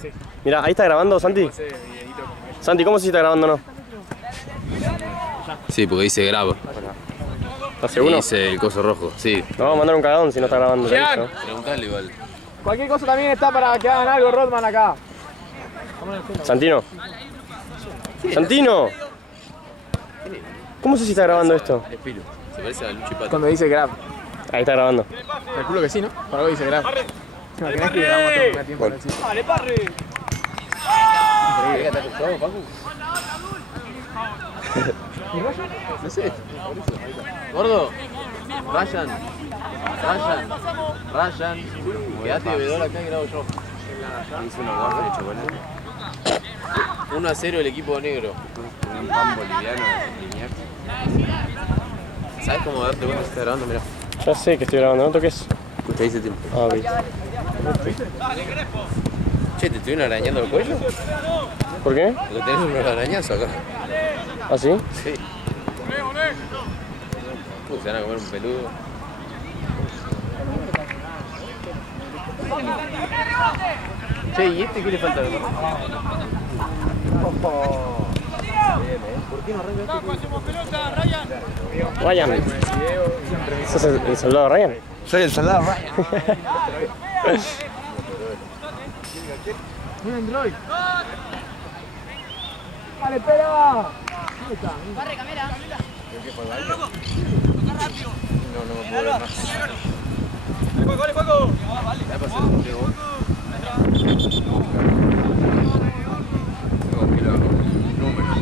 Sí. Mirá, ahí está grabando, Santi. Santi, ¿cómo se está grabando o no? Sí, porque dice grabo. ¿Estás seguro? Dice el coso rojo, sí. No vamos a mandar un cagadón si no está grabando. Preguntale igual. Cualquier cosa también está para que hagan algo, Rodman, acá. Santino. Santino. ¿Cómo sé si está grabando esto? Es Pilo. Se parece a Luchi Pato. Cuando dice grab. Ahí está grabando. Calculo que sí, ¿no? Para algo dice grab. No, tenés que grabamos todo el primer tiempo. ¡Vale, parre! Increíble. ¿Está asustado, Paco? No sé. Gordo. Ryan. Quedate bebedor acá y grabo yo. Hice unos gafas de chocolate. 1-0 el equipo negro. Un pan boliviano lineal. ¿Sabes cómo darte cuenta si está grabando? Mirá. Ya sé que estoy grabando, ¿no toques? Usted dice tiempo. Ah, ok. Che, ¿te estuvieron arañando el cuello? ¿Por qué? Porque tenés unos arañazos acá. ¿Ah, sí? Sí. Se van a comer un peludo. Che, ¿y este qué le falta? ¿Por qué no arranca este? Ryan. ¿Sos el soldado Ryan? Soy el soldado Ryan. ¡Un Android! ¡Vale, espera! Barre, cámara. No me puedo ver más. ¡Juego! Ya pasé un juego. Tengo que números.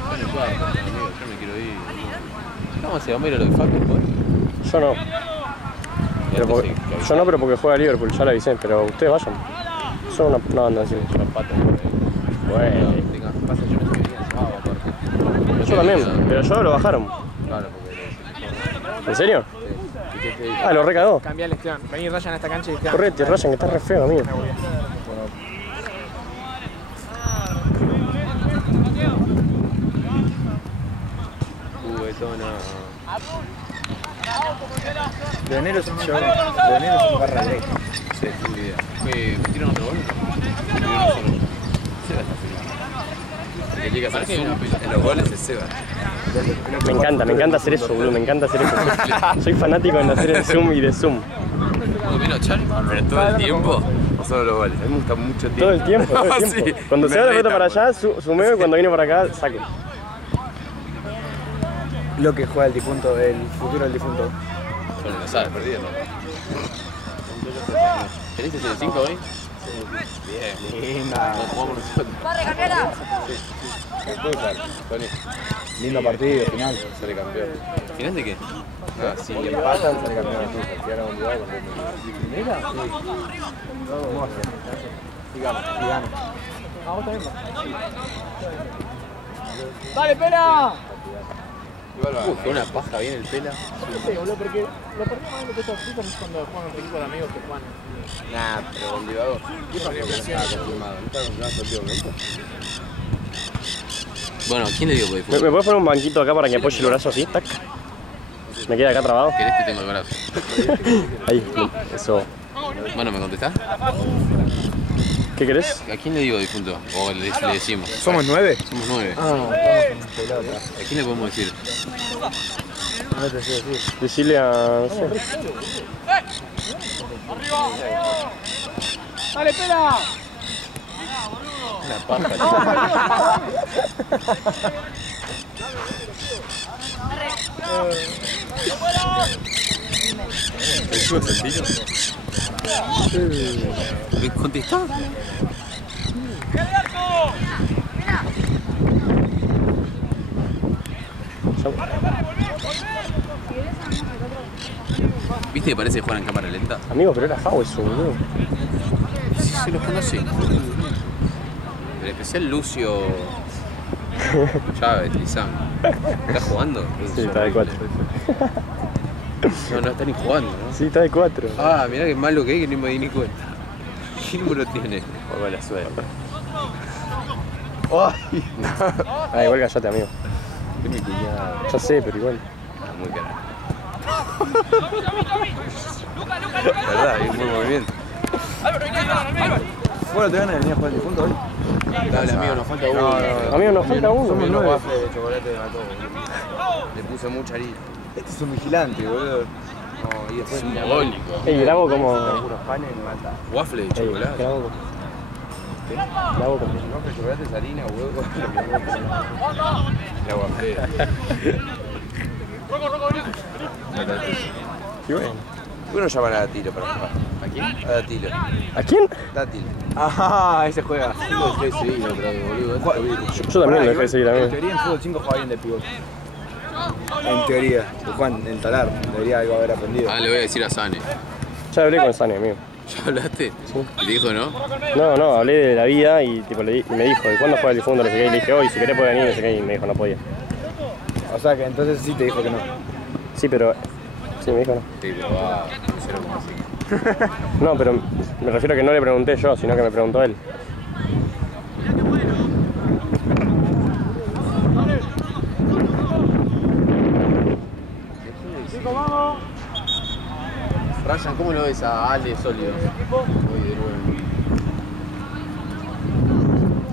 Yo me quiero ir. ¿Cómo se llama lo de Facu? Yo no. Yo no, pero porque juega Liverpool, ya lo avisé, pero ustedes vayan. Son una banda así. Las patas. Bueno. Pasa, yo me quería sábado aparte. Yo también, pero yo lo bajaron. Claro, porque... ¿En serio? Ah, lo recagó. Cambiá el Esteban. Vení, Ryan a esta cancha y Esteban. Correte, Ryan, que está re feo, amigo. De enero es un show. De enero es un barra directa. Sí, es tu idea. ¿Metieron otro gol? Metieron uno solo. Seba está feliz. Porque llega a ser zoom en los goles es Seba. Me encanta hacer eso, boludo, me encanta hacer eso. Soy fanático en hacer el zoom y de zoom. ¿Cuándo vino Charlie? ¿Pero todo el tiempo? ¿O solo los goles? A mí me gusta mucho tiempo. Todo el tiempo, todo el tiempo. Sí, Cuando se va la pelota para allá, sumeo y cuando viene para acá, saco. Lo que juega el difunto, el futuro del difunto. Solo lo sabes, perdiendo. ¿Tenés el 5 hoy? Bien. Linda. Nos jugamos nosotros. Barre, cámara. Tony, Lindo partido, final. sale campeón. ¿Final de qué? Ah, sí, Si empatan, sale campeón de fútbol. Si ganan un lugar, ¿Primera? Sí. Y gana. Ah, vos también. ¡Dale, espera! Con una paja bien el pela. No sé, boludo, porque lo perdimos en estos FIFA cuando juegan otro equipo de amigos que juegan. Nah, pero el divador. ¿Qué pasó? No estaba confirmado. ¿No estaba confirmado el tío Bueno, ¿quién le dio por ¿Me puedes poner un banquito acá para que apoye el brazo así? Tac. Me queda acá trabado. ¿Querés que tengo el brazo? Ahí, eso. Bueno, ¿me contestás? ¿Qué querés? ¿A quién le digo difunto? O le decimos. ¿Somos 9? Somos 9. Ah, estamos con pelota. ¿A quién le podemos decir? No te sé decir. Decirle a... no sé. ¡Dale, espera! Una paja. ¿El chivo Santino? ¿Me contestás? ¿Viste que parece que juegan en cámara lenta? Amigo, pero era FAO eso, boludo. Sí, se los conoce. En especial Lucio Chávez, Lizán. ¿Está jugando? Sí, está de 4. No está ni jugando, ¿no? Sí, está de 4. Ah, mirá qué malo que es que no me di ni cuenta. ¿Qué número tiene? Juego la suerte. Ah, igual callate, amigo. Es mi cuñado. Ya sé, pero igual. Ah, muy carajo. ¿Verdad? Es muy movimiento. Bueno, te ganas de venir a jugar al difunto hoy. Dale, amigo, nos falta uno. Amigo, nos falta uno. Somos boludo. 9 waffles de chocolate de mató, boludo. Le puse mucha harina. Este es un vigilante, boludo. No, y después Es diabólico. Grabo como... unos panes y mata. Waffle de chocolate. Grabo como... No, pero chocolate es harina, huevo. La wafflea. Y bueno. ¿Por qué no llaman a Datilo para jugar? ¿A quién? A Datilo. ¿A quién? Datilo. Ajá, ese juega. Lo dejé de seguir otra vez, boludo. Yo también lo dejé de seguir a En mí. teoría en fútbol 5 juega bien de pivote. En teoría. Juan en talar. Debería algo haber aprendido. Ah, le voy a decir a Sane. Ya hablé con Sani, amigo. ¿Ya hablaste? ¿Y te dijo no? No, hablé de la vida y tipo, me dijo, ¿y cuándo juega el difunto? No sé qué, y le dije, hoy, si querés puede venir, no sé qué, y me dijo, no podía. O sea que entonces sí te dijo que no. Sí, pero... Sí, me dijo no. Sí, pero va 0,5. No, pero me refiero a que no le pregunté yo, sino que me preguntó él. Ryan, ¿cómo lo ves a Ale sólido? Hoy de nuevo.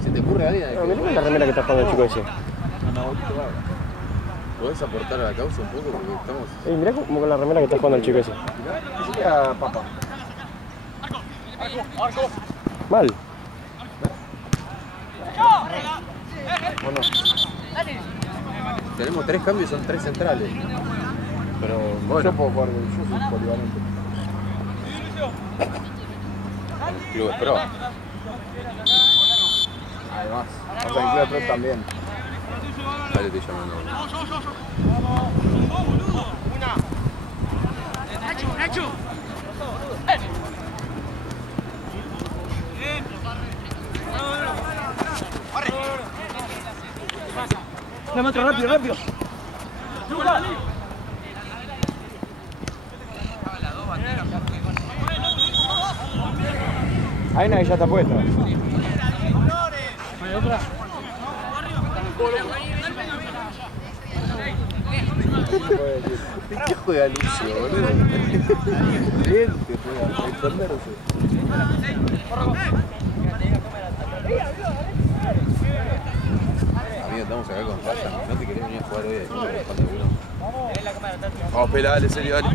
¿Se te ocurre a alguien? No, mirá la remera que está jugando el chico ese. ¿Podés aportar a la causa un poco? Porque estamos... Mirá como con la remera que está jugando el chico ese. Sería papa. Mal. Tenemos 3 cambios, son 3 centrales. Pero bueno. Yo puedo jugar, yo soy polivalente. El club es pro. Además. O sea, en Club Pro también. Dale, estoy llamando. Rápido. Hay una que ya está puesta. ¿Hay otra? ¿De qué juega Lucio, boludo? Cliente, juega. Esconderse. Amigo, estamos acá con Ryan. ¿No te querés venir a jugar hoy? Vamos, pela, dale, serio, dale.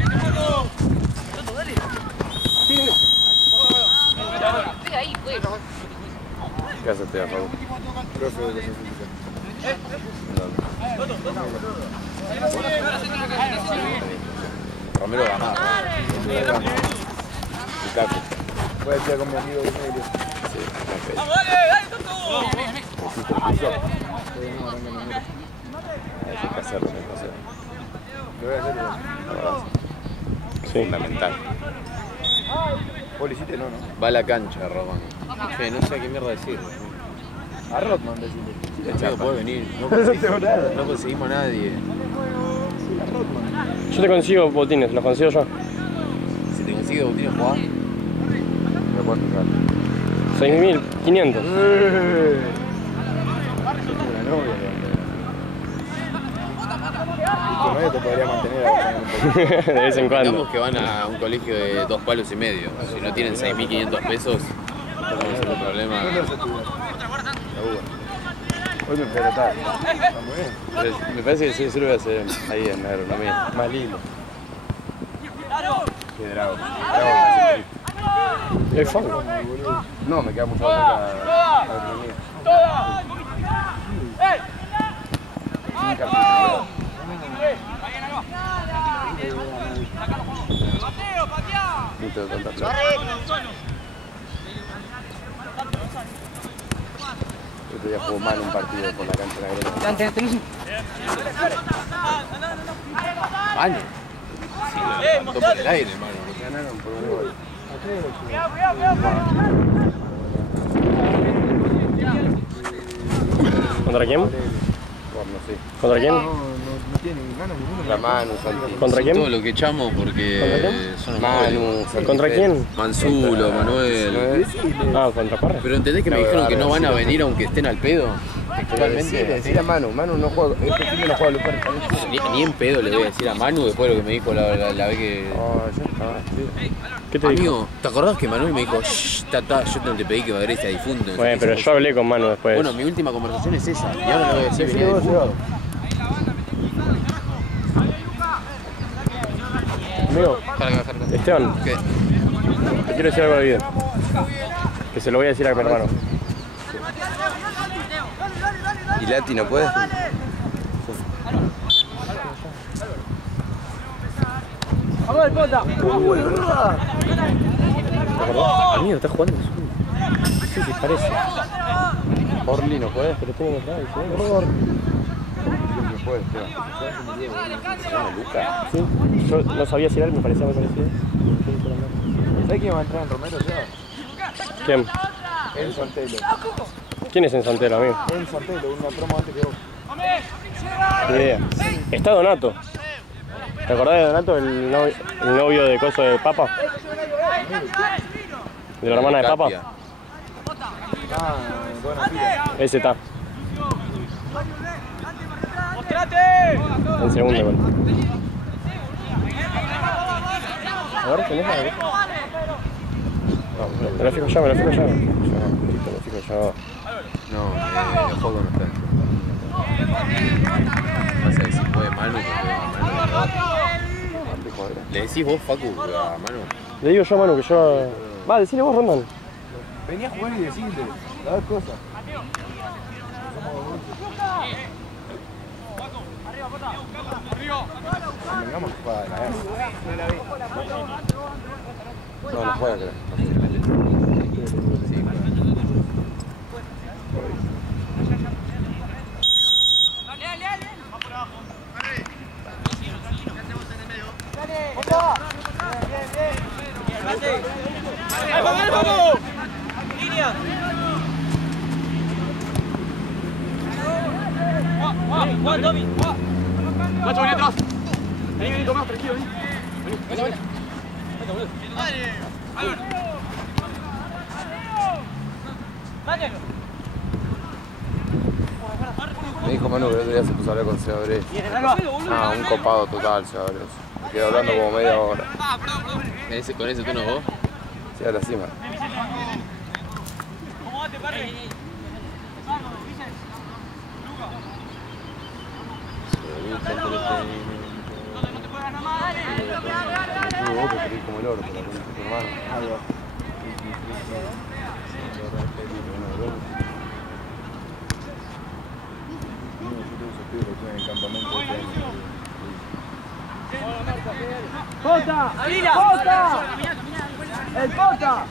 ¿Qué haces, Teo, Raúl? Profe de educación física. Romero ganaba. Lukaku. Voy a tirar con mi amigo Emilio. Sí, hay que hacerlo, hay que hacerlo. Lo voy a hacer igual. Sí. Fundamental. ¿Vos lo hiciste? No, no. Va a la cancha, Román. Que no sé a qué mierda decir. A Rotman, decirle. El chico puede venir. No No tengo nada. no conseguimos a nadie. Yo te consigo botines, los consigo yo. Si te consigue botines, jugás. Me puedo tocar. 6.500. Una novia. Y con novia te podría mantener a un poquito. De vez en cuando. Digamos que van a un colegio de 2,5 palos. Si no tienen 6.500 pesos, tenemos un problema. Hoy me pelotaron. Está muy bien. Me parece que sí, eso lo voy a hacer ahí en agronomía. Más lindo. Qué drago. Es fan. No, me queda mucho más cerca de agronomía. No tengo tanta plata. Yo te voy a jugar mal un partido por la cancha de la Grena. Mano. Sí, lo levantó por el aire, mano. Ganaron por un gol. ¿Contra quién? No sé. ¿Contra quién? No tiene ganas ninguno. La Manu, Santi. ¿Contra quién? Todo lo que echamos porque son Manu, Santi. ¿Contra quién? Manzulo, Manuel. Ah, contra Corre. Pero entendés que me dijeron que no van a venir aunque estén al pedo. Totalmente. Decir a Manu. Manu no juega. Este fin no juega Luper. Ni en pedo le voy a decir a Manu después de lo que me dijo la vez que. Oh, ya está. ¿Qué te dijo? Amigo, ¿te acordás que Manuel me dijo, shh, tata, yo no te pedí que me agregues a difunto? Bueno, pero yo hablé con Manu después. Bueno, mi última conversación es esa, y ahora le voy a decir, vení a vos, difunto. Amigo, Esteban, ¿Qué? te quiero decir algo de vida. Que se lo voy a decir a mi hermano. ¿Y Lati no puede? Amigo, está jugando. Sí, sí, parece. Orly no puede. Pero tengo que entrar, ¿sí? No puede, Luca. Sí, yo no sabía si era él, me parecía muy parecido. ¿Sabes quién va a entrar en Romero ya? ¿Quién? Enzo Antelo. ¿Quién es en Santero, amigo? Enzo Antelo, una promo antes que vos. Ni idea. Está Donato. ¿Te acordás de Donato, el novio de Coso de Papa? ¿De la hermana de Papa? Ah, buena fila. Ese está. En segundo igual. A ver, ¿tenés algo? No, me lo fijo yo, me lo fijo yo. Me lo fijo yo. No, el juego no está. Pasa que si puede Manu, le decís vos, Facu, a Manu. Le digo yo a Manu que yo... Va, decile vos, Rondan. Venía a jugar y decirle las dos cosas. Vengamos que juega de la guerra. No, no juega, creo. Nacho, vení atrás. Vení, Tomás, tranquilo, vení. Me dijo Manu que el otro día se puso a hablar con Seabrés. Ah, un copado total, Seabrés. Me quedé hablando como media hora. ¿Con ese tono vos? Sí, a la cima. Vos que querés como el oro, pero con tu hermano. ¡Cota! ¡Cota! ¡El Cota!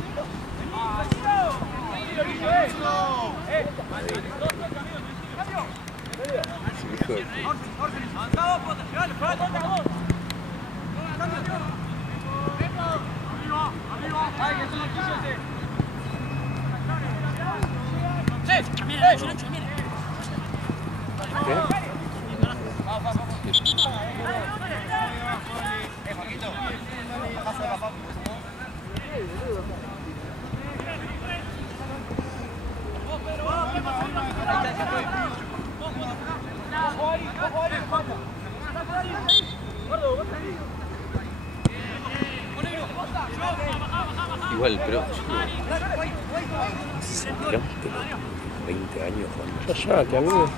Igual, pero... Tiramos 20 años jugando. Cállate, amigo.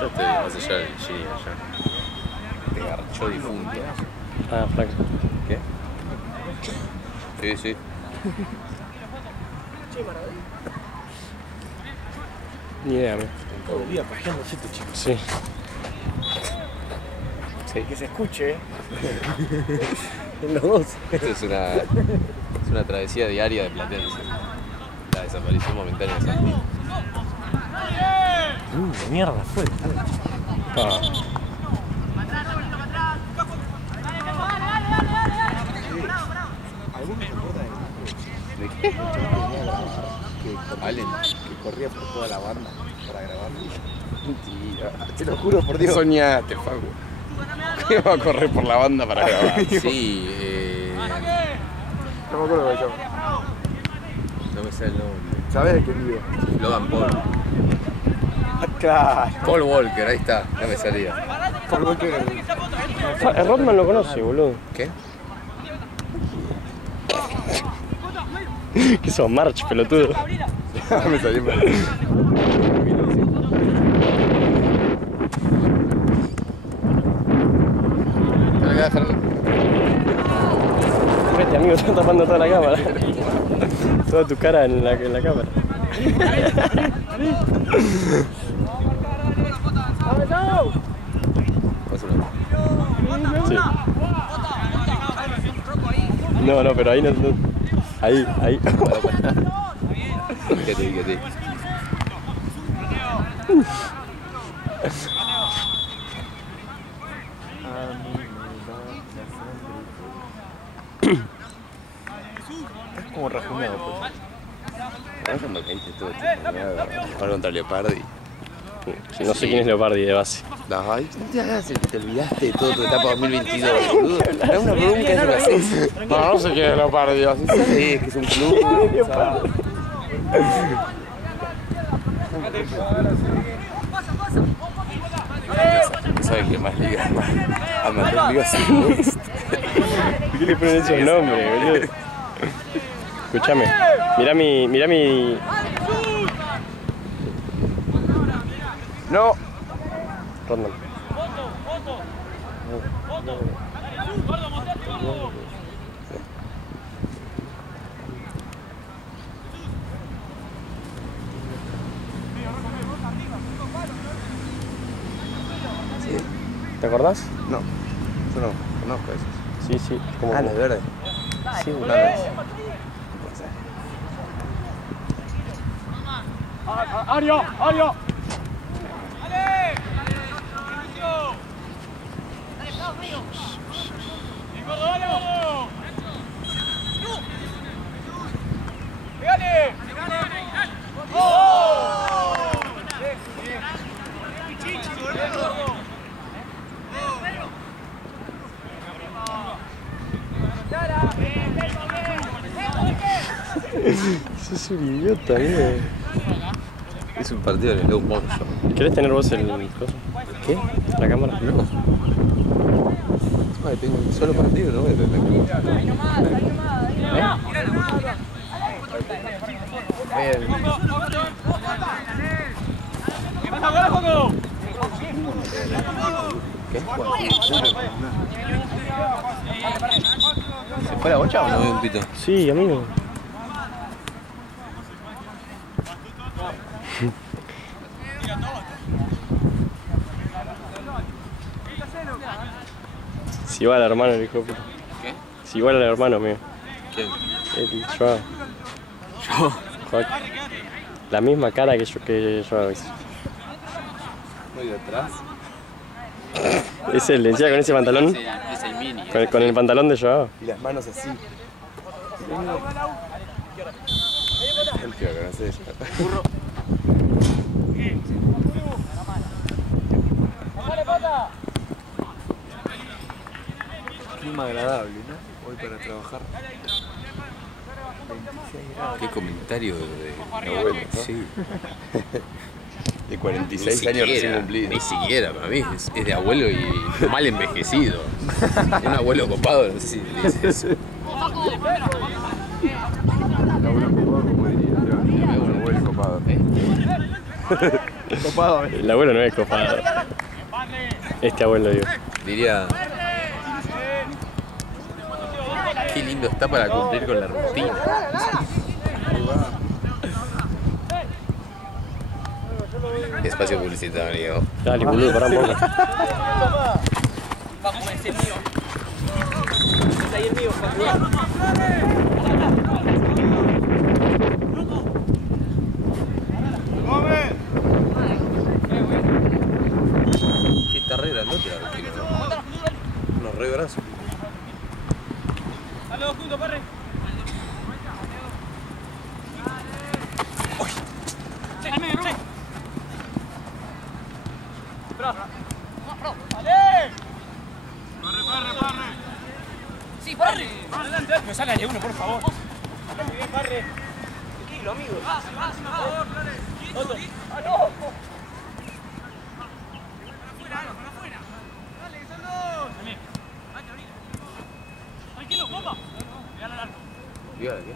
Yo estoy más allá del G, allá. Te garchó difunto. Ah, flaco. ¿Qué? Sí, sí. Ni idea, amigo. Todo el día pajeándose este chico. Sí. Sí, que se escuche, Los dos. Esto es una travesía diaria de Platense. La desaparición momentánea de Santi. de mierda fue. Ah. ¿De qué? Allen. Que corría por toda la banda para grabar. Mentira. Te lo juro por Dios. Soñaste, Facu. ¿Qué va a correr por la banda para grabar? Sí, No me acuerdo de eso. no me sale el nombre. ¿Sabes de qué vivo? Logan Paul. Claro. Paul Walker, ahí está, ya me salía. Rodman lo conoce, boludo. ¿Qué? ¿Qué sos, March, pelotudo? Me salió mal. Este amigo está tapando toda la cámara. Toda tu cara en la cámara. Sí. No, pero ahí no. Ahí. Quédate. Es como rajuñado, pues. Ahora cuando caíste todo para contra Leopardi. No sé quién es Leopardi de base. Ay, no te hagas el que te olvidaste de todo tu etapa 2022, boludo. Es una pregunta que me haces. No sé quién es Leopardi. Sí, que es un club. ¿Sabes qué más ligas? Amateur Liga Celeste. ¿Por qué le ponen esos nombres, boludo? Escuchame, mirá mi... No. Rodman. ¿Te acordás? No, yo no conozco esos. Sí, como... Ah, los verdes. Sí, Una vez. Ario. Sos un idiota, amigo. Es un partido de slow motion. ¿Querés tener vos el coso? ¿Qué? ¿La cámara? No. Tengo un solo partido, no voy a tener. ¿Qué? ¿Se fue la bocha o no? No veo un pito. Sí, amigo. Si igual al hermano, el hijo de puta. ¿Qué? Si igual al hermano mío. ¿Quién? El Joao. ¿Yo? La misma cara que yo a veces. Voy de atrás. Es el encima con ese pantalón. Es el mini. Con el pantalón de Joao. Y las manos así. El tío que no sé eso. Clima agradable, ¿no? Hoy para trabajar. 26 grados. Qué comentario de abuelo, ¿no? Sí. De 46 años recién cumplidos. Ni siquiera, para mí es de abuelo y mal envejecido. Un abuelo copado, no sé si dice eso. Abuelo copado, como diría. Abuelo copado. Copado, El abuelo no es copado. Este abuelo, digo. Diría... Qué lindo está para cumplir con la rutina. Espacio publicitario. Dale, boludo, pará un poco. Vamos, ese es mío. Ese ahí es mío, Qué carrera, no te la rutina. Unos re brazos. Dale dos juntos, Parre. Sí, Parre. No salga ni uno, por favor. Bien, Parre. Tranquilo, amigo. Otto. ¡Ah, no! Dígale, ¿qué?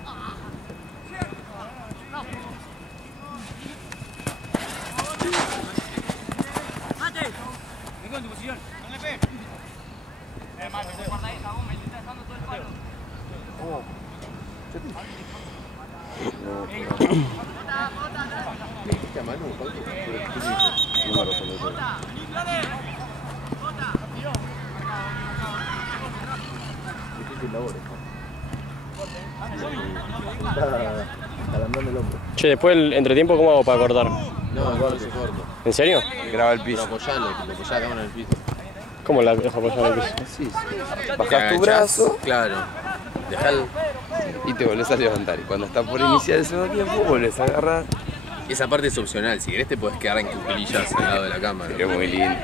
Vengo en tu posición. No le pegues. Mate, te guarda esa bomba y te está dejando todo el palo. ¿Le dijiste a Manu, Pablo? ¿Qué dices? No me respondió todo. Difícil labor, Está alargando el hombro. Che, después el entretiempo, ¿cómo hago para cortar? No se corto. ¿En serio? Graba el Pero piso. apoyalo, tipo, apoyá la cámara en el piso. ¿Cómo la dejo apoyar en el piso? Sí, Te Bajás tu agachás, brazo Claro. Dejá el... y te volvés a levantar. Y cuando estás por iniciar el segundo tiempo, volvés a agarrar. Esa parte es opcional. Si querés te podés quedar en cuclillas al lado de la cámara. Sería muy lindo.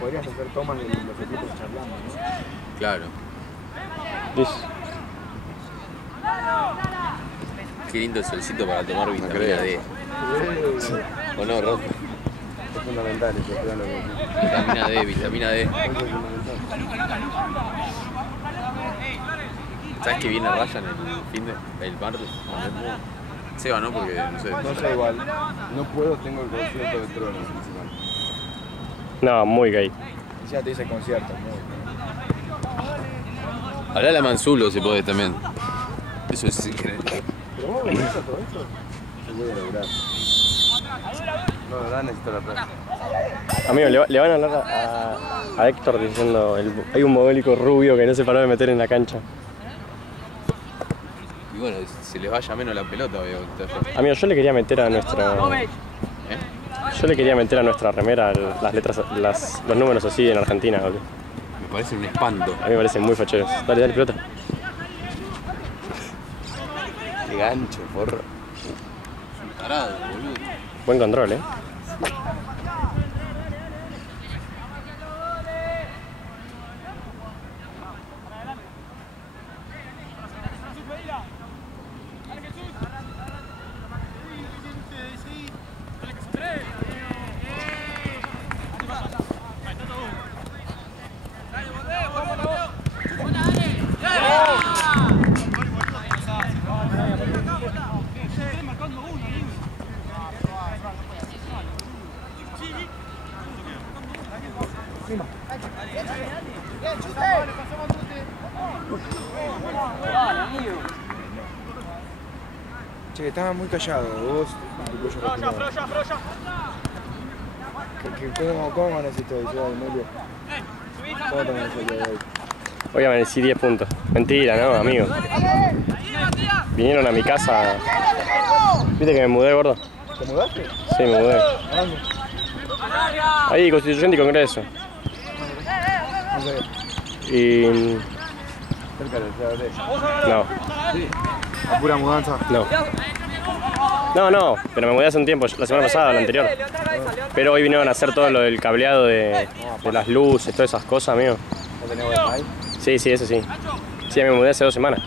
Podrías hacer tomas de los equipos charlando, ¿no? Claro. Listo. Qué lindo el solcito para tomar vitamina creo. D. ¿O no, Ron? Es fundamental eso, claro. Vitamina D, vitamina D. ¿Sabes que viene Ryan el fin de el martes? Seba, ¿no? Porque no sé. No sé igual. No puedo, tengo el concierto de Tronos encima. No, muy gay. Ya te hice concierto, ¿no? Hablale a Manzulo si podés también. Eso es increíble. ¿Pero vos venís a todo esto? Lo voy a lograr. No, la verdad necesito la plata. Amigo, le van a hablar a Héctor diciendo hay un modélico rubio que no se paró de meter en la cancha. Y bueno, se les vaya menos la pelota, voy a contar yo. Amigo, yo le quería meter a nuestra... Yo le quería meter a nuestra remera las letras, los números así en Argentina, boludo. Me parece un espanto. A mí me parecen muy facheros. Dale, dale, pelota. Qué gancho, porro. Tarado, boludo. Buen control, Che, estaba muy callado, vos. ¿Cómo amaneciste hoy, Ciudad de Emilio? ¿Cómo te amaneciste hoy? Hoy amanecí 10 puntos. Mentira, ¿no, amigo? Vinieron a mi casa. ¿Viste que me mudé, gordo? ¿Te mudaste? Sí, me mudé. ¿A dónde? Ahí, Constituyente y Congreso. No sé. Y... Cerca del CAD. No, ¿A pura mudanza? no. No, pero me mudé hace un tiempo, la semana pasada, la anterior. Pero hoy vinieron a hacer todo lo del cableado de las luces, todas esas cosas, amigo. ¿No tenés wifi? Sí, eso sí. Sí, me mudé hace 2 semanas.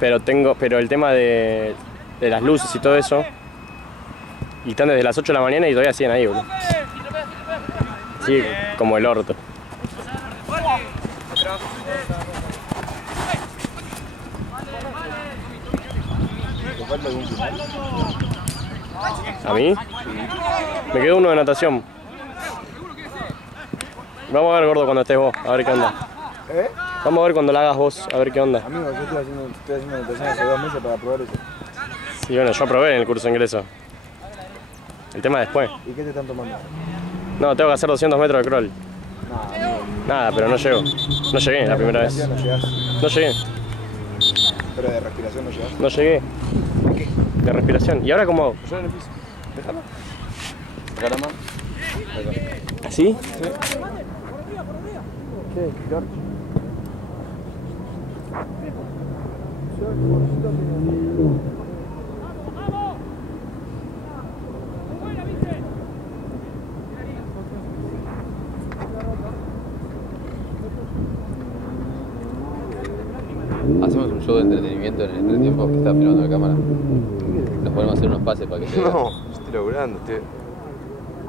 Pero el tema de las luces y todo eso, y están desde las 8 de la mañana y todavía siguen ahí, boludo. Sí, como el orto. ¿Te falta algún final? ¿A mí? Me quedó uno de natación. Vamos a ver, gordo, cuando estés vos, a ver qué onda. ¿Eh? Vamos a ver cuando la hagas vos, a ver qué onda. Amigo, yo estoy haciendo natación hace 2 meses para probar eso. Sí, bueno, yo aprobé en el curso de ingreso. El tema después. ¿Y qué te están tomando? No, tengo que hacer 200 metros de crawl. Nada, amigo. Nada, pero no llego. No llegué la primera vez. No llegás. No llegué. Pero de respiración no llegás. No llegué. ¿Qué? De respiración. ¿Y ahora cómo hago? Yo en el piso. Déjalo. Saca la mano. ¿Así? ¿Qué? George. Hacemos un show de entretenimiento en el entretiempo que está filmando la cámara. Nos podemos hacer unos pases para que se vea. No, yo estoy laburando.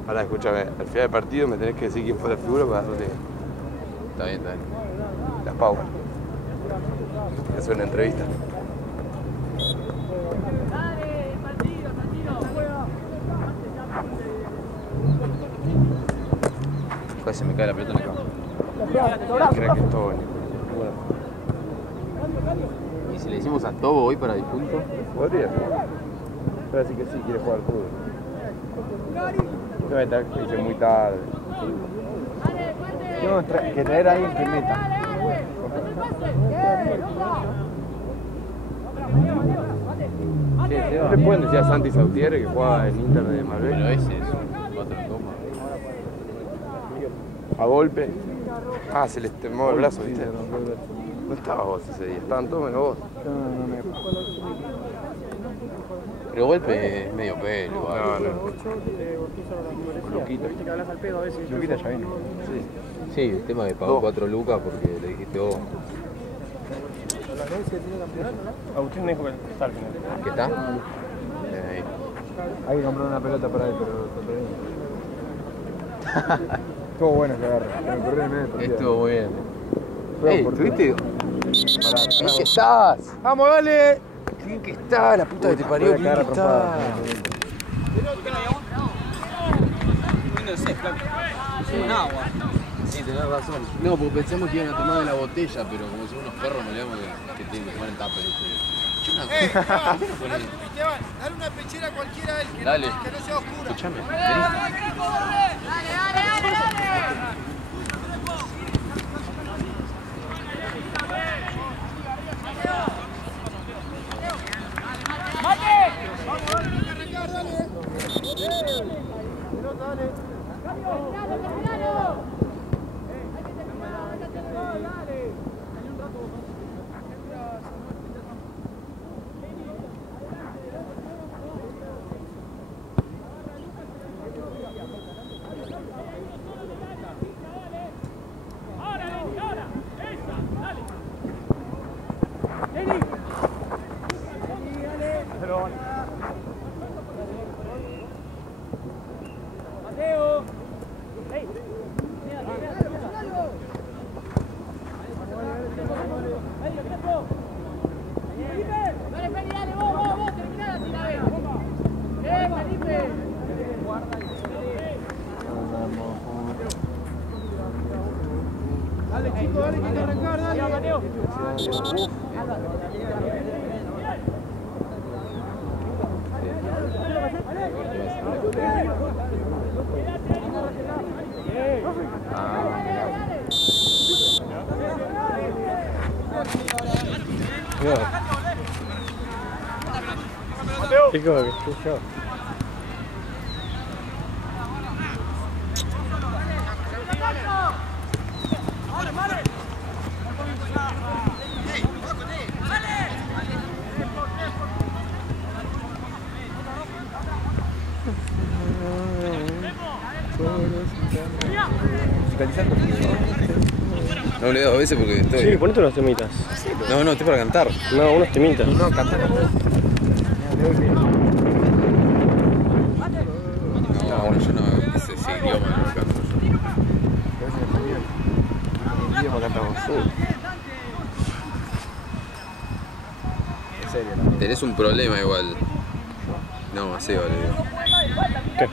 Ahora escúchame, al final del partido me tenés que decir quién fue la figura para darle. Está bien, está bien. Las Power. Es una entrevista. Joder, se me cae la pelota en la cama. Creo que es todo bueno. ¿Y si le decimos a Tobo hoy para difunto? Podría. Pero sí que sí, quiere jugar al fútbol. No, está que hice muy tarde. Tengo que traer a alguien que meta. ¿No le pueden decir a Santi Sautier que juega en Inter de Marbella? Pero ese es un 4 tomas. A golpe. Ah, se les temó el brazo, ¿viste? No estabas vos ese día, estaban todos menos vos. Pero golpe es medio pelo. No. Luquita. Luquita ya vino. Sí. Sí, el tema que pagó 4 lucas porque le dijiste vos. Agustín me dijo que está al final. ¿Qué está? Ahí. Hay que comprar una pelota para él, pero está bien. Estuvo bueno que agarre. Me corrí en medio del partido. Estuvo muy bien. Fue ¡Ey, oportuno. tuviste! ¿Qué estás? ¡Vamos, dale! ¿Qué está? La puta que te parió, ¿qué está? Sí, tenés razón. No, porque pensamos que iban a tomar de la botella, pero como son unos perros, me leamos que tienen que tomar en tupper. Dale una pechera cualquiera a él, que Dale. no sea oscura. Escuchame. Dale chico, dale, que hay que arrancar, dale. ¿Qué cosa que estoy yo? No le he dado a veces porque estoy. Sí, ponete unos temitas. No, estoy para cantar. No, unos temitas. No, cantar. No, bueno, yo no. Ese idioma no lo canto yo. idioma cantamos. En serio, ¿no? Tenés un problema igual. No, a Seba le digo. ¿Qué?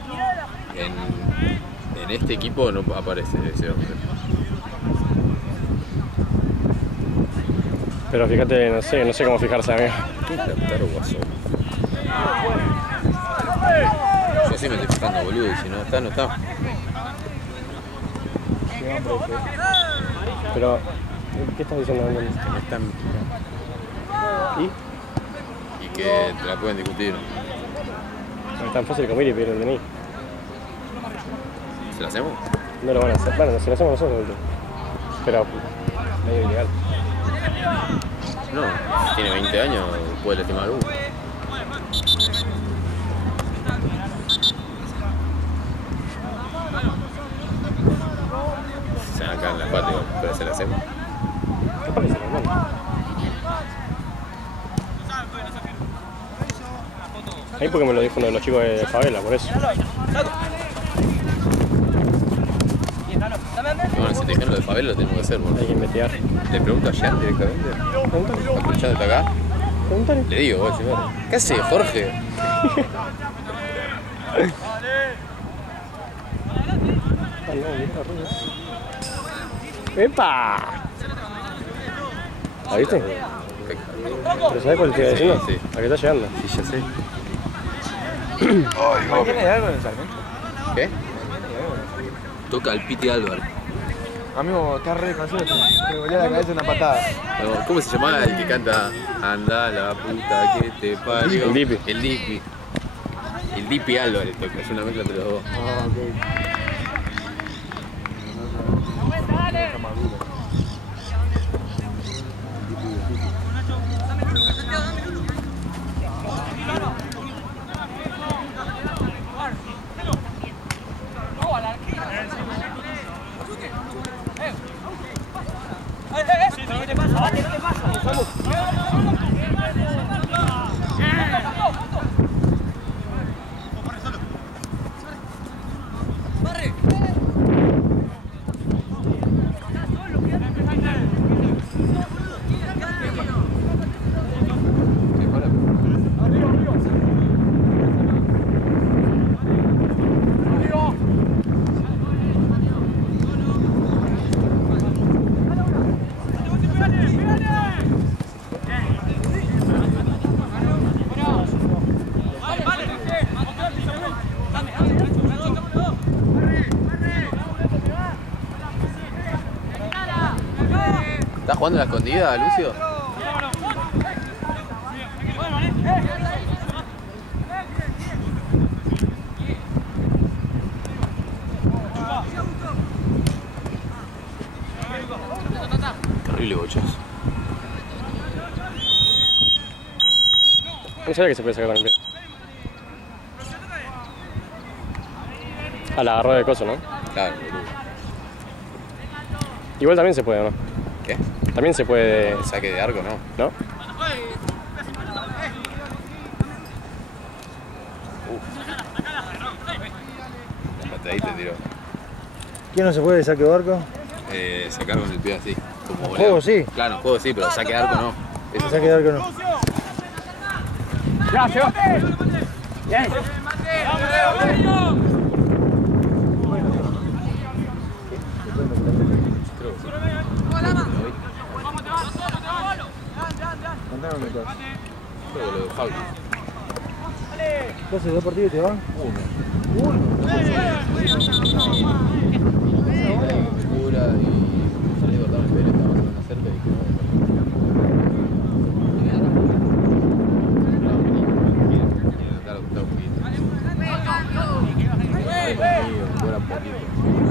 En este equipo no aparece ese hombre. Pero fíjate, no sé cómo fijarse, amigo. ¿Qué es cantar guasón? Yo sí me estoy fijando, boludo, y si no está, no está. Pero, ¿qué estás diciendo? Que no está en- ¿Y? Y que te la pueden discutir. No es tan fácil como ir y pedir el DNI. ¿Se la hacemos? No lo van a hacer. Bueno, si lo hacemos nosotros, boludo. Pero, medio ilegal. No, tiene 20 años, puede lastimar uno. Se van acá en la pata igual, pero se la hacemos. ¿Qué parece normal? Ahí porque me lo dijo uno de los chicos de favela, por eso. Bien, dale. bueno, si te dijeron lo de Favela lo tenemos que hacer, boludo. Hay que investigar. Le pregunto a Jean directamente. Aprovechando de acá. Preguntale. Le digo, vos, chico. ¿Qué hace, Jorge? ¡Epa! ¿La viste? ¿Pero sabés cuál te iba diciendo? Sí. ¿A qué está llegando? Sí, ya sé. ¿Tiene algo en el Sarmiento? ¿Qué? Toca al Piti Álvarez. Amigo, está re cansado. Me volvió la cabeza una patada. No, ¿cómo se llamaba el que canta Anda la puta que te parió? El Dipi. El Dipi. El Dipi Álvarez toca, es una mezcla entre los dos. Ah, ok. ¿Estás jugando a la escondida, Lucio? Terrible bochazo. No sabía que se puede sacar con el pie. Ah, la agarró de coso, ¿no? Claro, boludo. Igual también se puede, ¿no? ¿Qué? También se puede, El saque de arco, ¿no? ¿no? La patadita tiró. ¿Quién no se puede saque de arco? Sacar con el pie así. Como Juego sí. Claro, juego sí, pero saque de arco no. Eso Saque de arco no. ¡Ya, se va! ¡Bien! Contame mi cosa. Creo que lo de Javi. Entonces, ¿2 partidos te van? Pura y salí a cortar el pelo, estaba más cerca y quedó.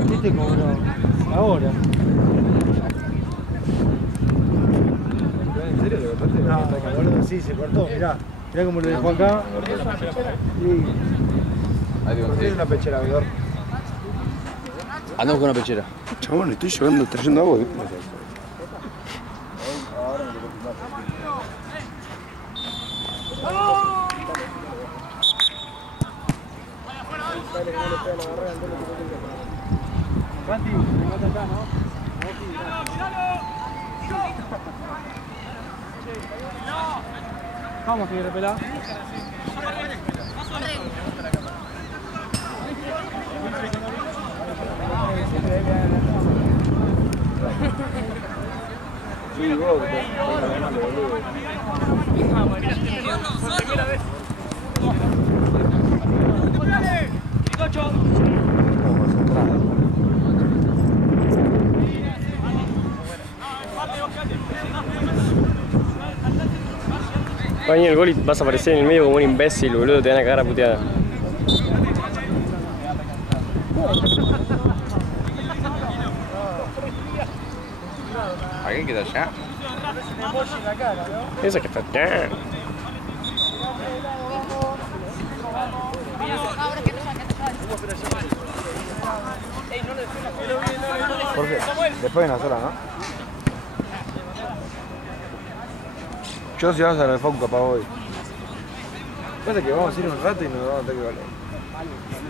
¿Viste cómo no? Ahora. ¿En serio lo cortaste? No, boludo, sí, se cortó, mirá. Mirá cómo lo dejó acá. Y Ahí te corté conseguí. una pechera, Vidor. Andamos con una pechera. Chabón, estoy llevando, trayendo agua. Santi, me mata acá, ¿no? Vamos, que repelá. Sí, vos, que te malo, boludo. Va a venir el gol y vas a aparecer en el medio como un imbécil, boludo, te van a cagar a puteada. ¿Alguien queda allá? Eso que está... Jorge, después de una sola, ¿no? Yo si vamos a la FAU capaz voy. Pasa que vamos a ir un rato y nos vamos a tener que volver.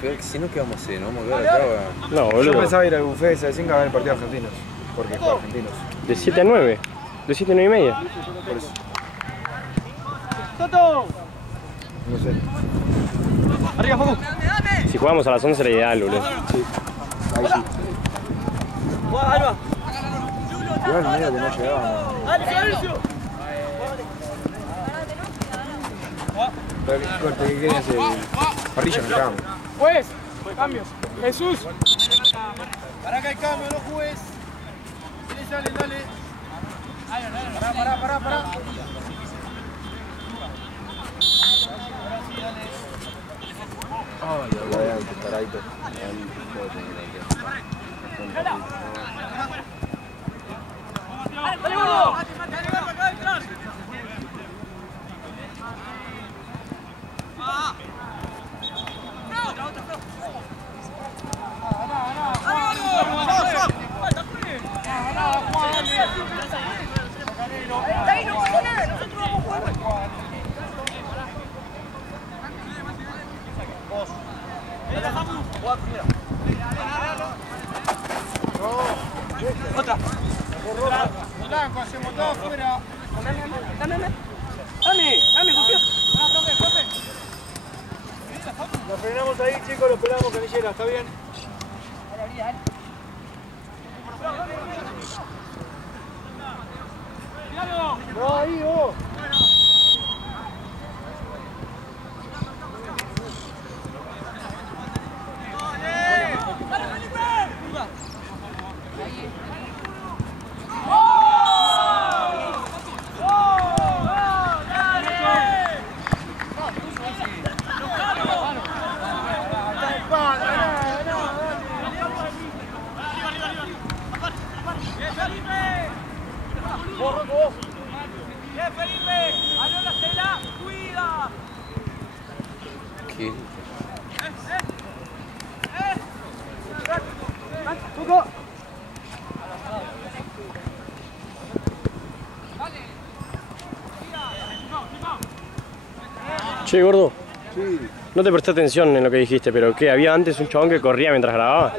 Pero si no, ¿qué vamos a hacer? ¿No vamos a quedar acá? No, Yo boludo. pensaba ir al buffet de Sacinga a ver el partido de argentinos. Porque juega argentinos. De 7 a 9. De 7 a 9 y media. Por eso. ¡Toto! No sé. ¡Arriba, Facu! Si jugamos a las 11 era ideal, boludo. Ahí sí. ¡Alba! Igual medio que no llegábamos. ¡Dale, Fabricio! Pero ¿qué corte que querías el parrilla no llegábamos. Pues, cambios. Jesús. Pará que hay cambio, no jugues. Dale, dale. Pará. Adelante, paradito. ¡Dale, gordo! Otra. Blanco, hacemos todo afuera. Dame, confío. Nos frenamos ahí, chicos, lo pelamos canillera, ¿está bien? No, ahí, vos. ¿Qué? Che, gordo. No te presté atención en lo que dijiste, pero ¿qué? ¿Había antes un chabón que corría mientras grababa?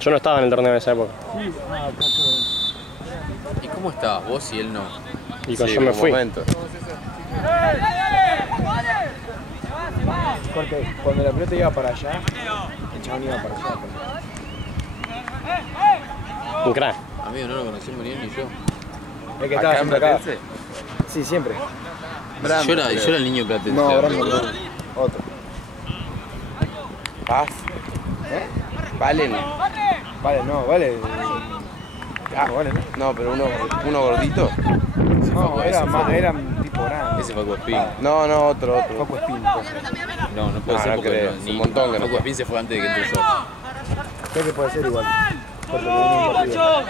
Yo no estaba en el torneo de esa época. ¿Y cómo estabas vos y él no? Y cuando yo me fui. Corte, cuando la pelota iba para allá, el chabón iba para allá. Un crack. Amigo, no lo conocimos ni él ni yo. Es que estaba siempre acá. Platense? Sí, siempre. Yo era el niño platense. No, Brando, no. Otro. Paz. Valen. Vale, no, vale. Ah, vale, no. No, pero uno gordito. No, era más, era un tipo grande. Ese fue Facu Espín. No, otro. Poco espín. No puede No, ser no porque creo, ni un montón que no Facu fue. Espín se fue antes de que entre yo. Creo que puede ser igual. Corte, que viene un partido.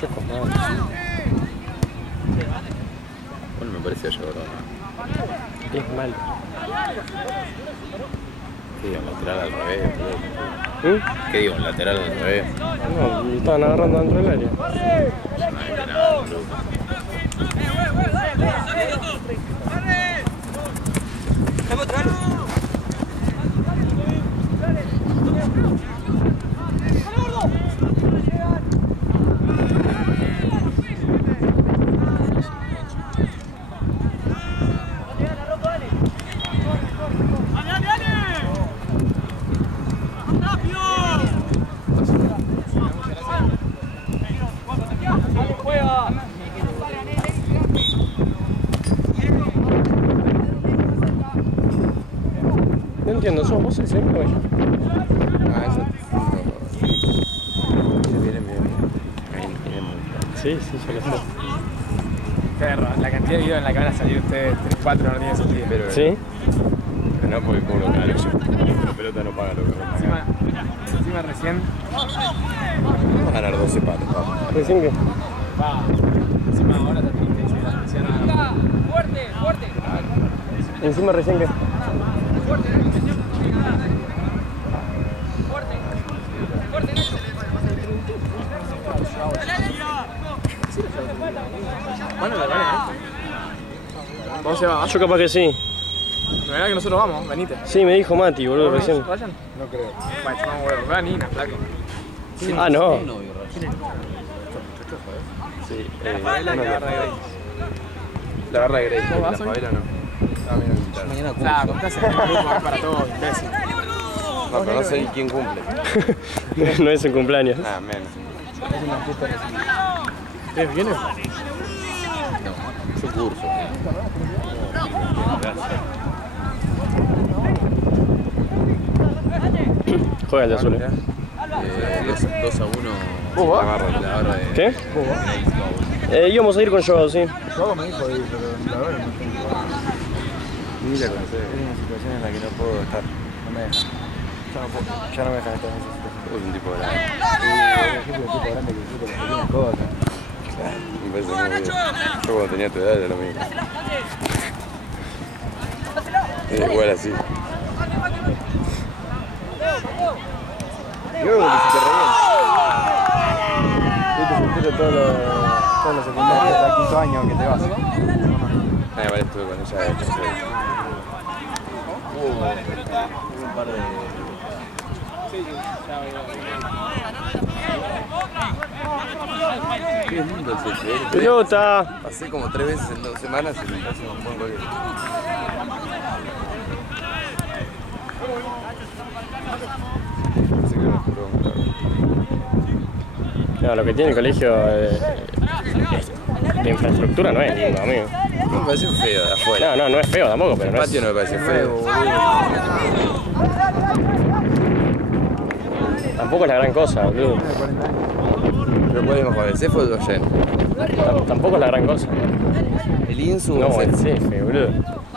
Choco. Bueno, me parece allá, ¿verdad? Es malo. ¿Qué digo? ¿Lateral al revés? ¿Mm? ¿Qué digo? ¿Lateral al revés? No, me estaban agarrando dentro del área. No entiendo, ¿sos vos el centro o yo? Ah, eso. Viene bien. Sí, yo lo sé. Perro, la cantidad de videos en la que van a salir ustedes, 3-4 no tiene sentido. ¿Sí? Pero no porque cobro caro yo. La pelota no paga lo que me paga. Encima recién, Vamos a ganar 12 palos, vamos. Recién que. encima ahora te tienen que decir la presión a... ¡Fuerte! Encima recién que. Bueno, le vale, ¿Vos se va? Yo capaz que sí. La verdad que nosotros vamos, venite. Sí, me dijo Mati, boludo, recién. ¿Vayan? No creo. Vaya, vamos, huevo. Ve a Nina, flaco. Ah, no. Sí, la barra de Grey, ¿Vos la vas hoy? favela no. Mañana Claro, contás en el grupo, es para todos, imbécil. No, pero no sé quién cumple. No es un cumpleaños. Ah, menos. ¿Viene? su curso. Juega el de azul, 2-1. ¿Vos vas? La barra de... ¿Qué? Íbamos a ir con Joao, sí. Yo me dijo ahí, pero la verdad no tengo. Ni la conocé. Es una situación en la que no puedo estar. No me dejan. Ya no me dejan estar en esa situación. Es un tipo de la... Es un tipo grande que disfruta las pequeñas cosas. Me parece muy bien. Yo cuando tenía tu edad era lo mismo. Igual así. Yo creo que si te reías. Fuiste soltero todos los secundarios hasta el quinto año que te vas. Vale, estuve con ella de tercero. Un par de... Qué lindo el CFL. Pelota. Pasé como 3 veces en 2 semanas y me parece un buen gol. Así que no juro. No, lo que tiene el colegio de infraestructura no es lindo, amigo. Me pareció feo de afuera. No es feo tampoco, pero El no es... patio no me pareció feo. Tampoco es la gran cosa, boludo. Pero ¿cuál es mejor? ¿El CEF o el Doyen? Tampoco es la gran cosa. ¿El INSU o No, el el CEF? CF, boludo.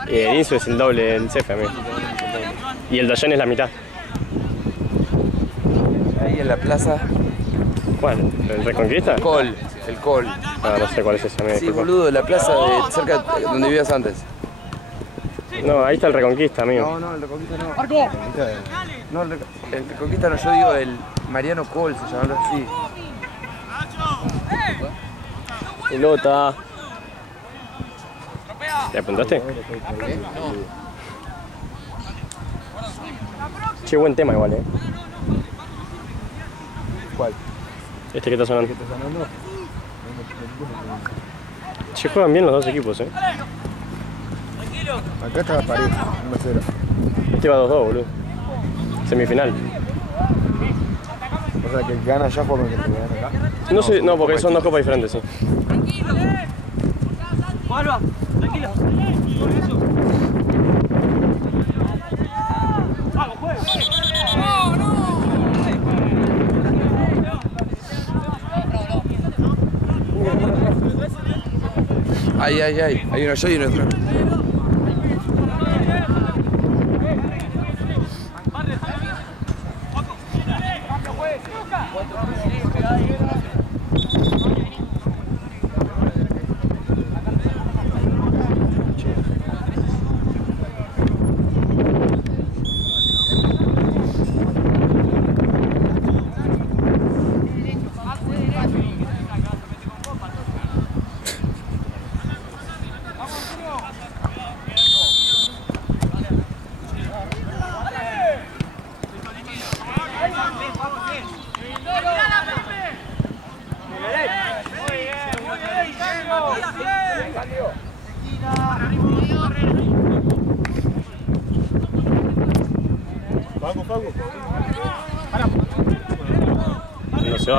El INSU es el doble del CF, amigo. Y el Doyen es la mitad. Ahí en la plaza. ¿Cuál? ¿El Reconquista? Col. El Col. Ah, no sé cuál es ese, amigo. Sí, disculpa. boludo, la plaza de cerca de donde vivías antes. No, ahí está el Reconquista, amigo. No, el Reconquista no. No, el Reconquista no, yo digo el Mariano Col, se llama así. Pelota. ¿Le apuntaste? Che, buen tema igual, ¿Cuál? Este que está sonando. ¿Qué está sonando? Che, juegan bien los dos equipos, Acá está la pared, 1-0. Este va 2-2, boludo. Semifinal. O sea que el que gana allá juega con el que gana acá. No sé, no, porque son dos copas diferentes, sí. Ay, hay uno yo y uno otro.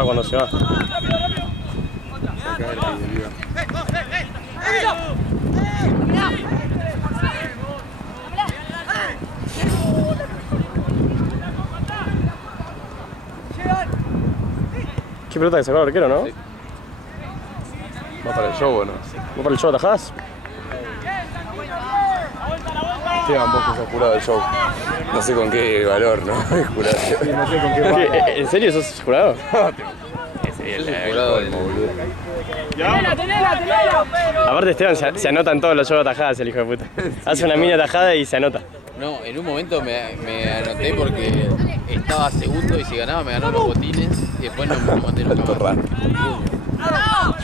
Cuando se va. ¿Qué pelota que sacó el arquero, no? Sí. ¿Va para el show o no? ¿Vos para el show atajás? Esteban, vos que sos jurado del show. No sé con qué valor, ¿no? Jurado. Sí, no sé con qué va. ¿Qué? ¿En serio sos jurado? Ese es el jurado del boludo. Aparte Esteban se anota en todos los shows atajadas, el hijo de puta. Hace una mini atajada y se anota. No, en un momento me anoté porque estaba segundo y si ganaba me ganó los botines y después no me mandé los Alto raro.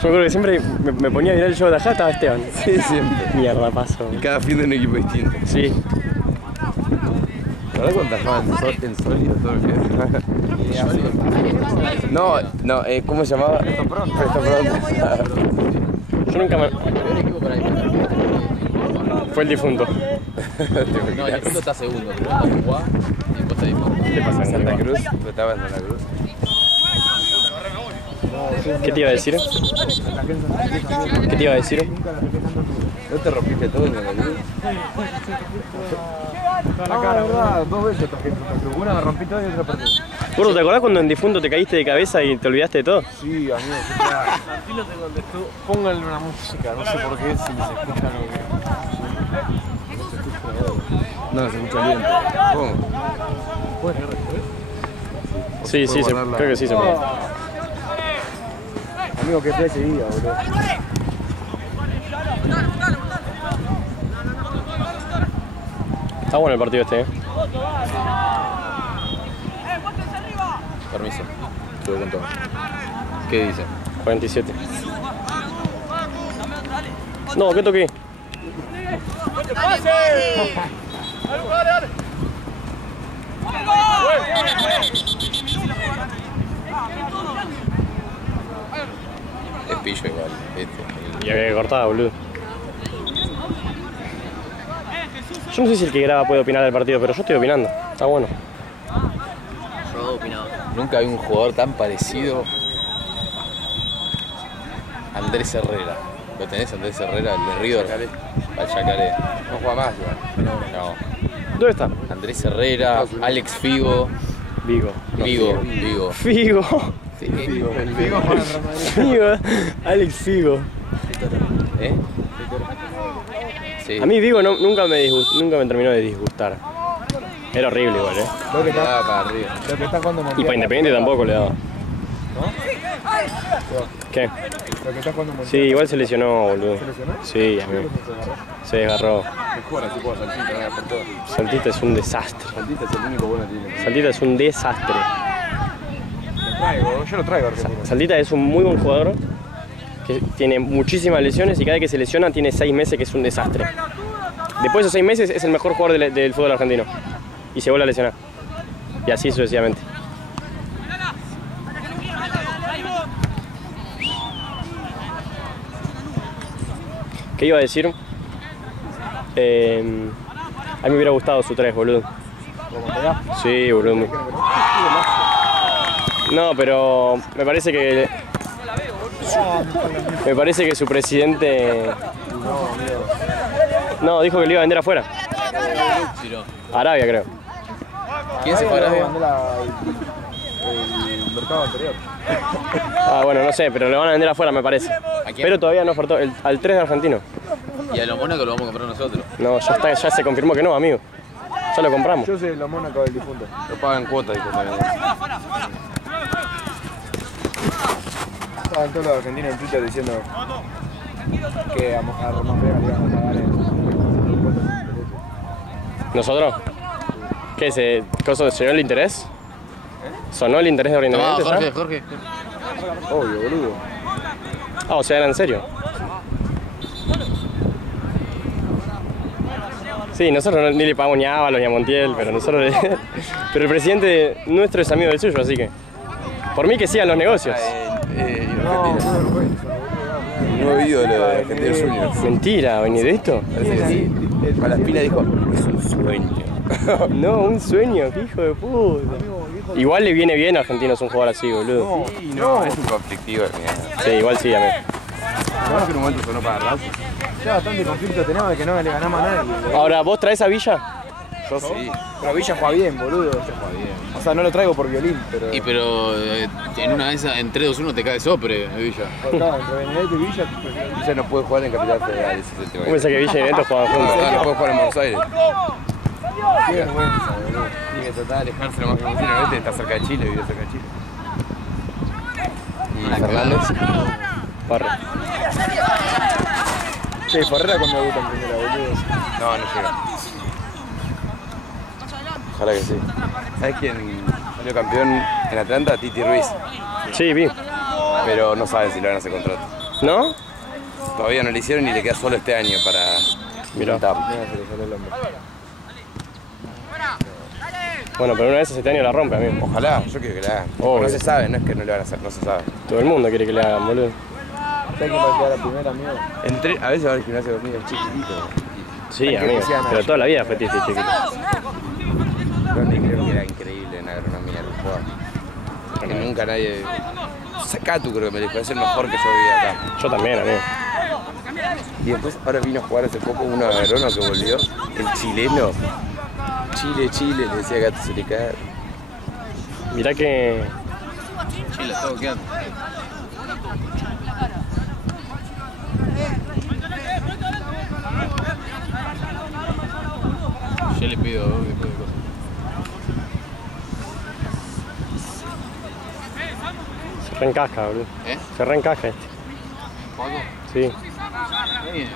Yo creo que siempre me ponía a mirar el show de acá, estaba Esteban. Sí, siempre. Mierda, paso. Y cada fin de un equipo distinto. Sí. ¿Sabes cuántas más en sólido todo el día? No, ¿cómo se llamaba? Presto pronto. Yo nunca me... El peor equipo para disputar. Fue el difunto. No, el difunto está segundo, pero cuando jugás, y después está difunto. ¿Qué te pasa en Santa Cruz? Cruz, yo estaba en Santa Cruz. ¿Qué te iba a decir? ¿Qué te iba a decir? ¿No te rompiste todo en Santa Cruz? La cara, ¿verdad? 2 veces toqué en Santa Cruz. Una me rompí toda y otra perdí. Gordo, ¿te acordás cuando en difunto te caíste de cabeza y te olvidaste de todo? Sí, amigo. Santino te contestó, pónganle una música, no sé por qué, si se escucha lo que... No, se escucha bien. ¿Cómo? Sí, sí, creo que sí se puede. Amigo, que fue ese día, boludo. Está bueno el partido este, Permiso. Estuve con todo. ¿Qué dice? 47. No, ¿qué toqué? Es pillo igual. Y había que cortar, boludo. Yo no sé si el que graba puede opinar del partido, pero yo estoy opinando. Está bueno. Yo opinaba. Nunca vi un jugador tan parecido a Andrés Herrera. ¿Lo tenés, Andrés Herrera, el de River? Al Yacaré. No juega más, igual. No. ¿Dónde está? Andrés Herrera, Alex Figo. Vigo. Figo. Figo. Sí. Figo para el Real Madrid. Figo. Alex Figo. ¿Eh? Sí. A mí Vigo nunca me terminó de disgustar. Era horrible igual, Lo que Le está, daba para arriba. lo que está jugando Y Montiel. para Independiente tampoco le daba. ¿Qué? Lo que está jugando Montiel. Sí, igual se lesionó, boludo. ¿Se lesionó? Sí, amigo. Se desgarró. Mejor así juega Saltita, no por todo. Saltita es un desastre. Saltita es el único bueno que tiene. Saltita es un desastre. Yo lo traigo a Argentina. Saltita es un muy buen jugador que tiene muchísimas lesiones y cada vez que se lesiona tiene 6 meses que es un desastre. Después de esos 6 meses es el mejor jugador del fútbol argentino y se vuelve a lesionar. Y así sucesivamente. ¿Qué iba a decir? A mí me hubiera gustado su 3, boludo. Sí, boludo. No, pero me parece que su presidente... No, dijo que lo iba a vender afuera. Arabia, creo. ¿Quién se fue a Arabia? El mercado anterior. Ah, bueno, no sé, pero lo van a vender afuera, me parece. ¿A quién? Pero todavía no ofertó. Al 3 de Argentino. Y a los Mónaco lo vamos a comprar nosotros. No, ya se confirmó que no, amigo. Ya lo compramos. Yo soy los Mónaco del difunto. Lo pagan cuotas, dijo también. Estaban todos los argentinos en Twitter diciendo que a Ramón Vega le iban a pagar el... ¿Nosotros? ¿Qué? ¿Se llegó el interés? ¿Sonó el interés de No, Independiente ya? Jorge. Obvio, boludo. Ah, o sea, era en serio. Sí, nosotros ni le pagamos ni a Ábalos ni a Montiel, pero nosotros pero el presidente nuestro es amigo del suyo, así que... Por mí que sigan los negocios. No, qué vergüenza, Un nuevo ídolo de Argentina Juniors. Mentira, ¿venís de esto? Parece que sí. Malaspina dijo, es un sueño. No, un sueño, qué hijo de puta. Igual le viene bien a Argentinos un jugador así, boludo. Sí, no, es un conflictivo de mierda. Sí, igual sí, amigo. ¿Sabes que en un momento sonó para Racing? Ya bastante conflicto tenemos de que no le ganamos a nadie. Ahora, ¿vos traes a Villa? Yo sí. Pero Villa juega bien, boludo. O sea, no lo traigo por violín, pero... Pero en una de esas, en 3-2-1 te cae Sopre, Villa. Claro, entre Benedetto y Villa... Villa no puede jugar en Capital Federal, ese es el tema. ¿Cómo pensás que Villa y Neto jugaban juntos? No puede jugar en Buenos Aires. Qué vergüenza, boludo. Tiene que tratar de alejarse lo más que posible. Este está cerca de Chile, vive cerca de Chile. Y Fernández. Parra. Che, Ferrera cuando debuta en primera, boludo. No, no llega. Ojalá que sí. ¿Sabes quién salió campeón en Atlanta? Titi Ruiz. Sí, vi. Pero pero no saben si le van a hacer contrato. ¿No? Todavía no le hicieron y le queda solo este año para intentarlo. Bueno, pero una vez este año la rompe, amigo. Ojalá, yo quiero que la hagan. Obvio. No se sabe, no es que no le van a hacer, no se sabe. Todo el mundo quiere que le hagan, boludo. ¿Sabes quién va a quedar la primera, amigo? A veces va al gimnasio conmigo, es chiquitito. Sí, amigo. Pero toda la vida fue Titi chiquito. Ronnie creo que era increíble en agronomía, el jugador. Que nunca nadie... Catu creo que me dijo, es el mejor que yo vi acá. Yo también, amigo. Y después ahora vino a jugar hace poco uno de Verona que volvió, el chileno. Chile, le decía Gato, se le cae. Mirá que... Chile, está boqueando. Yo le pido después de cosas. Se reencaja, boludo. Se reencaja este. ¿Paco? Sí.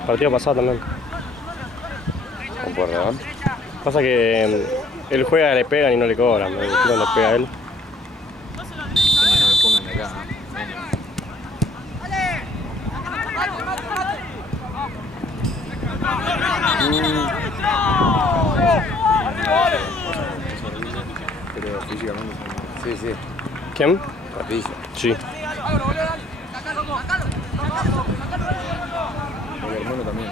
Partido pasado también. ¿Con Puerredón? Pasa que él juega, le pegan y no le cobran. No le pega a él. No me pongan de acá, ¿no? Pero físicamente sí. ¿Quién? Rapidísimo. Sí. El hermano también.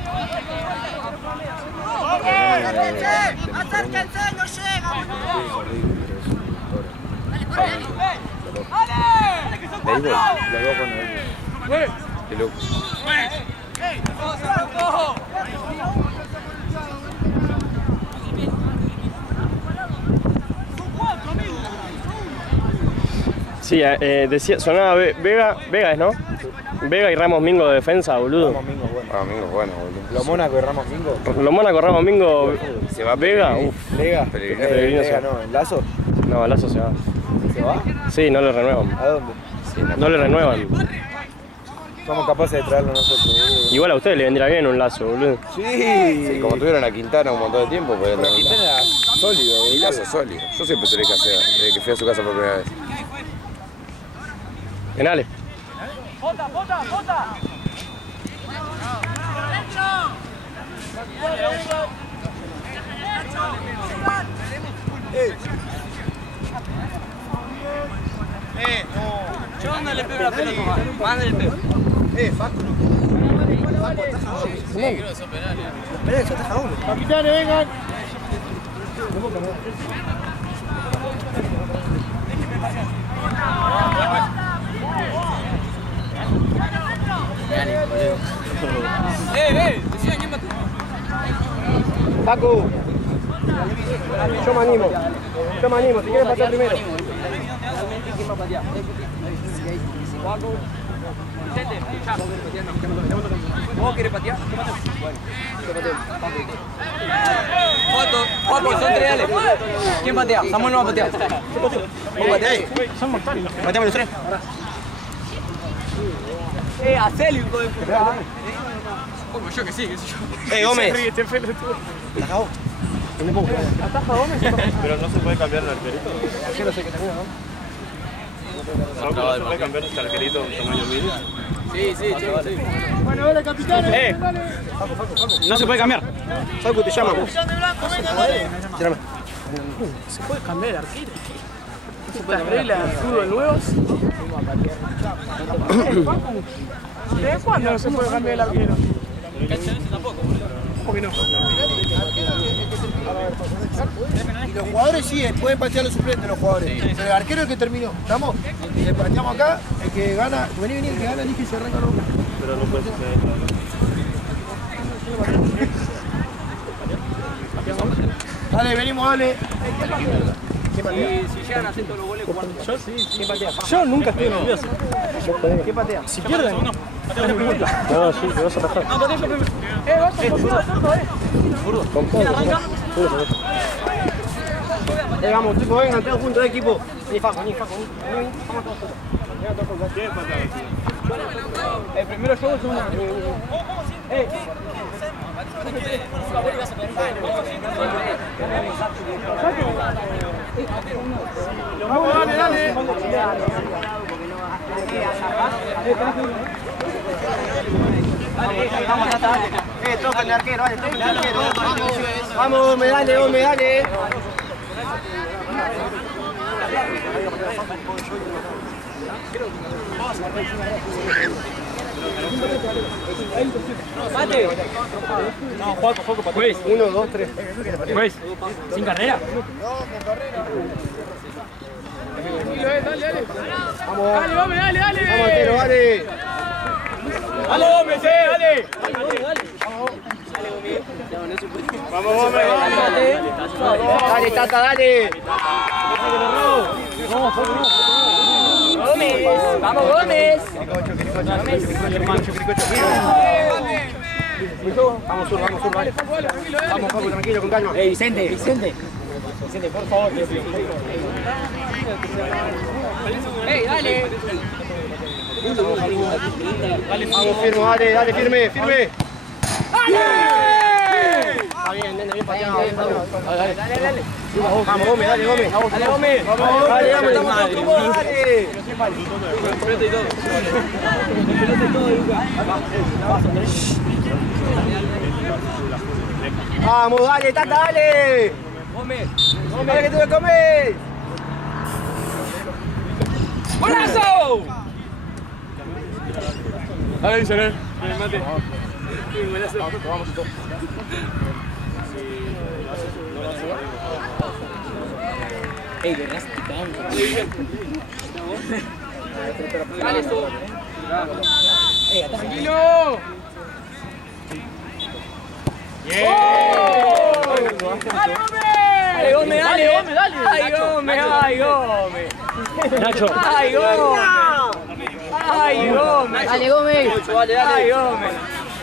¡Acérquense! ¡No llega, boludo! ¿Béisbol? Los dos con el... Qué loco. Sí, decía, sonaba Vega es, ¿no? Vega y Ramos Mingo de defensa, boludo. Ramos Mingo, bueno. Amigos, bueno, boludo. Los Mónaco y Ramos Mingo. Los Mónaco, Ramos Mingo, Se va Vega, Pellegrini. uff. Lega. Pellegrino se Lega va. no, ¿en Lazo? No, Lazo se va. ¿Se va? Sí, no le renuevan. ¿A dónde? No le renuevan. Somos capaces de traerlo nosotros, boludo. Igual a ustedes le vendría bien un Lazo, boludo. Sí. Como tuvieron a Quintana un montón de tiempo, pues Pero Quintana era sólido, Y boludo. Lazo sólido. Yo siempre se le casé desde que fui a su casa por primera vez. Penales. ¡Bota! ¿Yo dónde le pego la pelota? Mándale el pego. Facu. Sí, creo que son penales. Esperá, ya está uno. Capitanes, vengan. Decía quién mató. Paco. Yo me animo, si quieres patear primero. ¿Quién va a patear? ¿Vos querés patear? Bueno, yo pateo. Paco, son tres, dale. ¿Quién patea? Samuel no va a patear. ¿Vos pateás? ¿Pateamos los tres? Hacelo, hijo de puta. Como yo que sí, qué sé yo. Gómez. Pero no se puede cambiar el arquerito. Arquero sé que termina, ¿no? No se puede cambiar el arquerito un tamaño mínimo. Sí, sí. Bueno, dale, capitanes. No se puede cambiar. Facu te llama. ¿Se puede cambiar el arquero? ¿Estas reglas de fútbol nuevas? ¿Desde cuándo no se puede cambiar el arquero? ¿Cómo que no? Y los jugadores sí, pueden patear los suplentes los jugadores. Pero el arquero es el que terminó. ¿Estamos? Le pateamos acá, el que gana, vení, el que gana elige y se arranca los. Pero no puede suceder. Dale, venimos, dale. Si llegan a hacer todos los goles, Yo sí. ¿Quién patea? Yo nunca estoy nervioso. ¿Qué patea? Si pierden. No, sí, te vas a atajar. No, patea yo primero. Vas con zurdo, Con todo. vamos, tipo, vengan todos juntos, equipo. Vení, Facu, vení. Vamos todos juntos. El primero yo, el segundo. Vamos, dale. Toca el arquero, vale, toca el arquero. Vamos, me dale. ¡Mate! No, Juaco, para ti. 1, 2, 3. Pues, ¿sin carrera? Dale. Vamos. Dale. Vamos, arquero, dale. ¡Dale, hombre, sí, dale! Vamos, dale, Tata, dale. ¡Gómez! ¡Vamos, Gómez! Vamos, sur, vale. Vamos, Paco, tranquilo, con calma. Vicente, por favor. Dale. Vamos, dale, firme. Está bien, nene, bien pateado. Dale. Vamos, Gómez, dale, Gómez. Dale, Gómez. Dale, dale. Vamos, dale, Tata, dale. Gómez. Dale que te lo comes. ¡Golazo! Dale, Isabel. Mate. Ey, de Dale, tú. Tranquilo. Dale, Gómez, dale. Ay, Gómez. Nacho. Ay, Gómez. Ay, Gómez. Dale, Gómez. Ay, Gómez.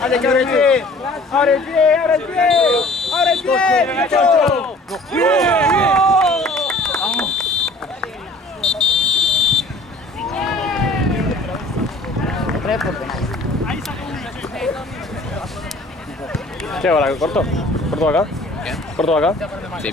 Dale, que abre el pie. Abre el pie, Nacho. ¿Qué ahora? ¿Corto? ¿Corto acá? ¿Qué? ¿Corto acá? Sí.